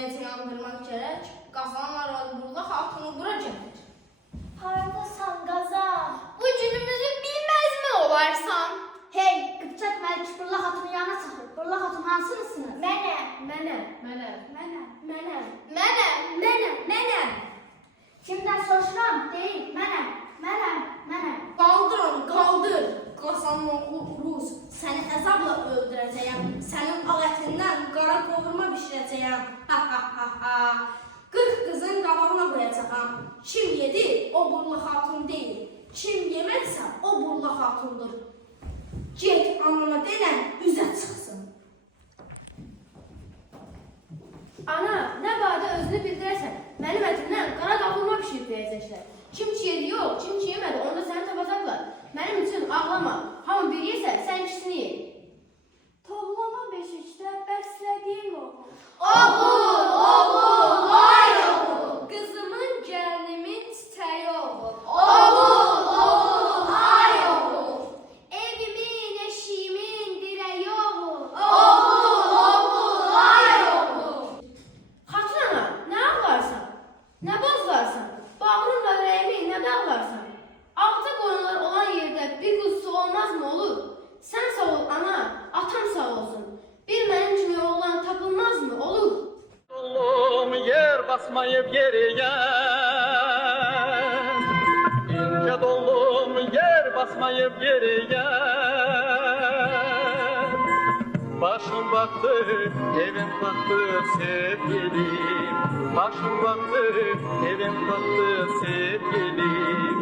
necə yandırmaq gərək? Qazan aralıqda xatunu bura gəlir. Hardasan Qazan? Bu günümüzü bilməzmi olarsan? Hey, Qıpçaq Məlik Burla Xatunu yanına çağır. Burla Xatun hansınızsınız? Mənəm. Kimdən soruşuram? Deyil, mənəm. Qaldır onu, qaldır. Qazanın oğlu Uruz, səni əzabla öldürəcəyəm. Sənin ağ ətindən qara qovurma bişirəcəyəm. 40 qızın qabağına qoyacağam. Kim yedi, o Burla Xatun deyil. Kim yeməzsə, o Burla Xatundur. Get anana denən üzə çıxsın. Ana, nə barədə özünü bildirəsən? Mənim ətimdən qara qavurma bişirib verəcəklər. Kim ki yedi yox, kim ki yemədi, onda səni tapacaqlar. Mənim üçün ağlama. Hamı bir yesə, sən ikisini ye. Toğlama beşikdə bəslədiyim oğul. Oğul, vay oğul. Qızımın, gəlinimin çiçəyi oğul. Oğul, ay oğul. Evimin, eşiğimin dirəyi oğul. Oğul, ay oğul. Xatun ana, nə ağlarsan? Nə bozlarsan? Bağrınla rəyimi nə dağlarsan? Ağca qoyunlar olan yerdə bir quzusu olmaz mı olur? Sən sağ ol ana, atam sağ olsun. Bir mənim kimi oğlan tapılmaz mı olur? Oğlum yer basmayıp geriye, ince dolum yer basmayıp geriye. Başım baktı, evim baktı sevgilim. Başım baktı, evim baktı sevgilim.